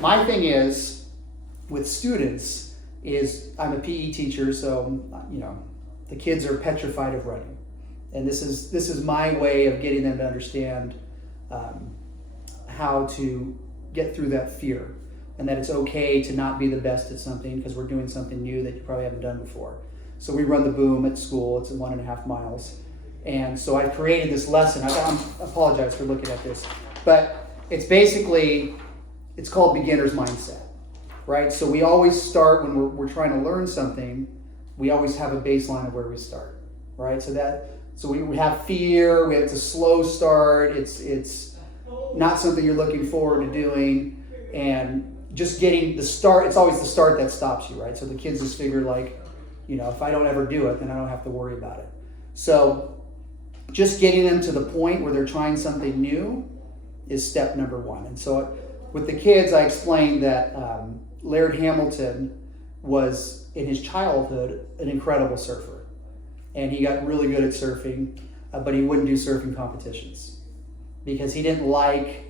my thing is with students is I'm a PE teacher, so the kids are petrified of running, and this is my way of getting them to understand how to get through that fear, and that it's okay to not be the best at something because we're doing something new that you probably haven't done before. So we run the boom at school. It's 1.5 miles. And so I created this lesson. I apologize for looking at this, but it's called beginner's mindset, right? So we always start when we're trying to learn something, we always have a baseline of where we start, right? So we have fear, it's a slow start, it's not something you're looking forward to doing, and just getting the start, it's always the start that stops you, right? So the kids just figure if I don't ever do it, then I don't have to worry about it. So just getting them to the point where they're trying something new is step number one. And so with the kids, I explained that Laird Hamilton was, in his childhood, an incredible surfer. And he got really good at surfing, but he wouldn't do surfing competitions because he didn't like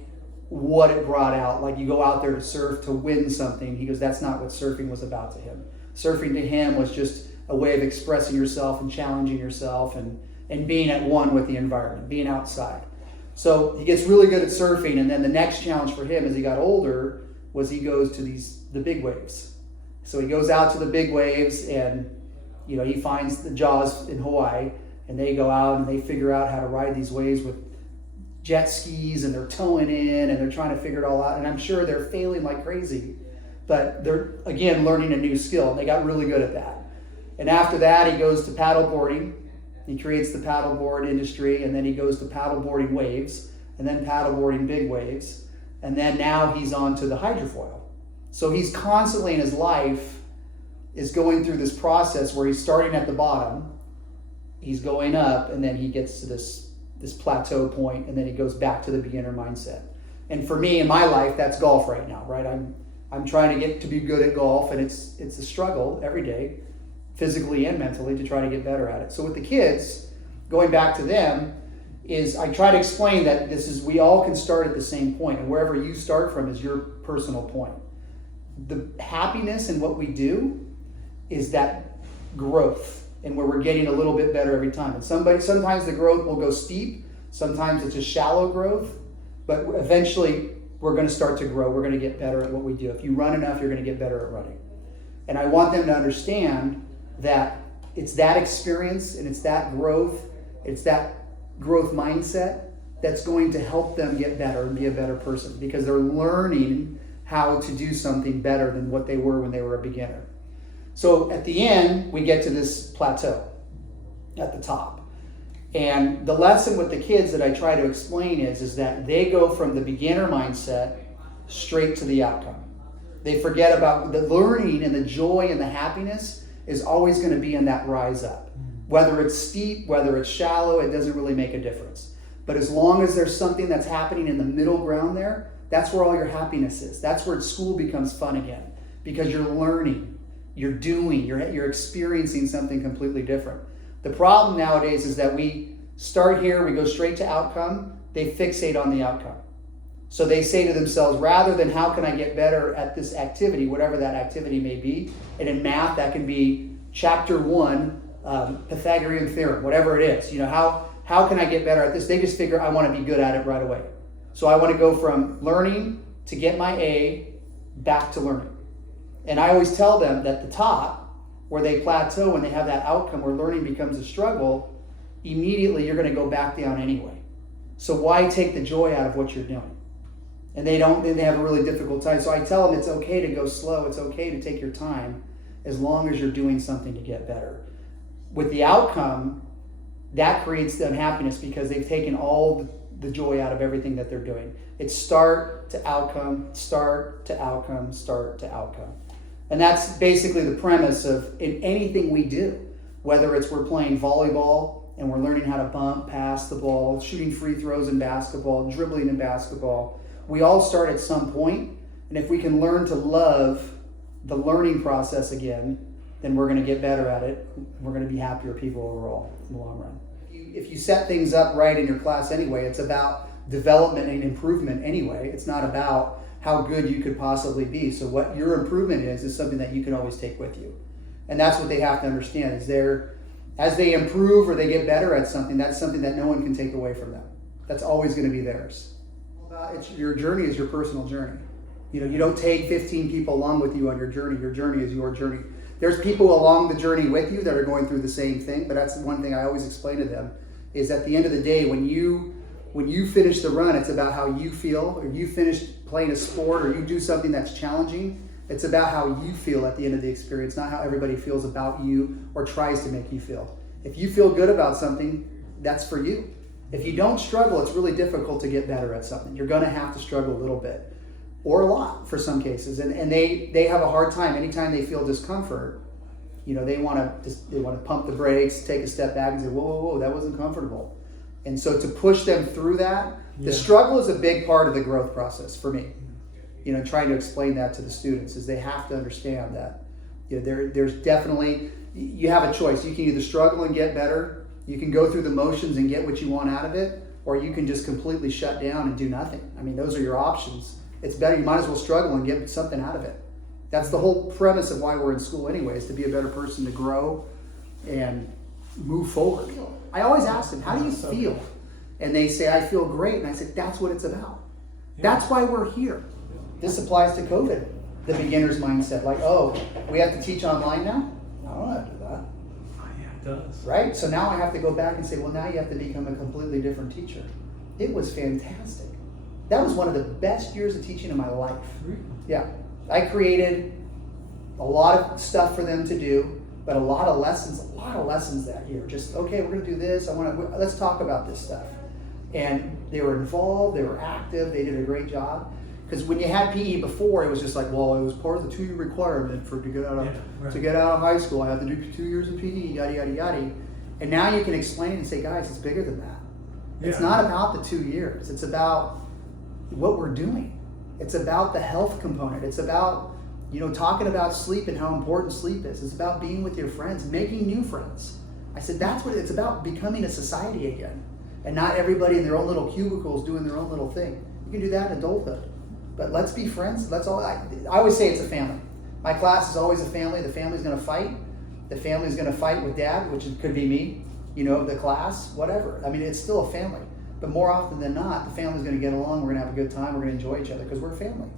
what it brought out. Like, you go out there to surf to win something. He goes, that's not what surfing was about to him. Surfing to him was just a way of expressing yourself and challenging yourself and being at one with the environment, being outside. So he gets really good at surfing, and then the next challenge for him as he got older was he goes to the big waves. So he goes out to the big waves, and he finds the Jaws in Hawaii, and they go out and they figure out how to ride these waves with jet skis, and they're towing in, and they're trying to figure it all out. And I'm sure they're failing like crazy, but they're, again, learning a new skill. They got really good at that. And after that, he goes to paddleboarding. He creates the paddleboard industry, and then he goes to paddleboarding waves, and then paddleboarding big waves, and then now he's on to the hydrofoil. So he's constantly in his life is going through this process where he's starting at the bottom, he's going up, and then he gets to this plateau point, and then he goes back to the beginner mindset. And for me in my life, that's golf right now, right? I'm trying to get to be good at golf, and it's a struggle every day, physically and mentally, to try to get better at it. So with the kids, going back to them, is I try to explain that we all can start at the same point, and wherever you start from is your personal point. The happiness in what we do is that growth, and where we're getting a little bit better every time. And sometimes the growth will go steep, sometimes it's a shallow growth, but eventually we're going to start to grow. We're going to get better at what we do. If you run enough, you're going to get better at running. And I want them to understand that it's that experience and it's that growth mindset that's going to help them get better and be a better person, because they're learning how to do something better than what they were when they were a beginner. So at the end, we get to this plateau at the top. And the lesson with the kids that I try to explain is that they go from the beginner mindset straight to the outcome. They forget about the learning, and the joy and the happiness is always going to be in that rise up. Whether it's steep, whether it's shallow, it doesn't really make a difference. But as long as there's something that's happening in the middle ground there, that's where all your happiness is. That's where school becomes fun again, because you're learning, you're doing, you're experiencing something completely different. The problem nowadays is that we start here, we go straight to outcome, they fixate on the outcome. So they say to themselves, rather than how can I get better at this activity, whatever that activity may be, and in math that can be chapter 1, Pythagorean theorem, whatever it is. How can I get better at this? They just figure I want to be good at it right away. So I want to go from learning to get my A back to learning. And I always tell them that the top, where they plateau and they have that outcome where learning becomes a struggle, immediately you're going to go back down anyway. So why take the joy out of what you're doing? And they have a really difficult time. So I tell them it's okay to go slow. It's okay to take your time as long as you're doing something to get better. With the outcome, that creates the unhappiness because they've taken all the joy out of everything that they're doing. It's start to outcome, start to outcome, start to outcome. And that's basically the premise of in anything we do, whether it's we're playing volleyball and we're learning how to bump, pass the ball, shooting free throws in basketball, dribbling in basketball. We all start at some point, and if we can learn to love the learning process again, then we're going to get better at it. We're going to be happier people overall in the long run. If you set things up right in your class anyway, it's about development and improvement anyway. It's not about how good you could possibly be. So what your improvement is something that you can always take with you. And that's what they have to understand is as they improve or they get better at something, that's something that no one can take away from them. That's always going to be theirs. Your journey is your personal journey. You don't take 15 people along with you on your journey. Your journey is your journey. There's people along the journey with you that are going through the same thing, but that's one thing I always explain to them is at the end of the day, when you finish the run, it's about how you feel, or you finish playing a sport, or you do something that's challenging. It's about how you feel at the end of the experience, not how everybody feels about you or tries to make you feel. If you feel good about something, that's for you. If you don't struggle, it's really difficult to get better at something. You're going to have to struggle a little bit, or a lot for some cases. And they have a hard time anytime they feel discomfort. They want to pump the brakes, take a step back, and say, whoa, that wasn't comfortable. And so to push them through that, the struggle is a big part of the growth process for me. Trying to explain that to the students is they have to understand that there's definitely, you have a choice. You can either struggle and get better, you can go through the motions and get what you want out of it, or you can just completely shut down and do nothing. I mean, those are your options. It's better, you might as well struggle and get something out of it. That's the whole premise of why we're in school anyway, is to be a better person, to grow and move forward. I always ask them, how do you feel? And they say, I feel great. And I said, that's what it's about. That's why we're here. This applies to COVID, the beginner's mindset. Like, oh, we have to teach online now? I don't have to do that. It does. Right? So now I have to go back and say, well, now you have to become a completely different teacher. It was fantastic. That was one of the best years of teaching in my life. Really? Yeah. I created a lot of stuff for them to do, but a lot of lessons that year. Just, okay, we're going to do this. Let's talk about this stuff. And they were involved, they were active, they did a great job. Because when you had PE before, it was just like, well, it was part of the 2-year requirement to get out of high school. I have to do 2 years of PE, yada, yada, yada. And now you can explain and say, guys, it's bigger than that. It's not about the 2 years. It's about what we're doing. It's about the health component. It's about, talking about sleep and how important sleep is. It's about being with your friends, making new friends. I said, that's what it's about, becoming a society again. And not everybody in their own little cubicles doing their own little thing. You can do that in adulthood. But let's be friends. That's all. I always say it's a family. My class is always a family. The family's going to fight. The family's going to fight with dad, which could be me, the class, whatever. I mean, it's still a family. But more often than not, the family's going to get along. We're going to have a good time. We're going to enjoy each other because we're a family.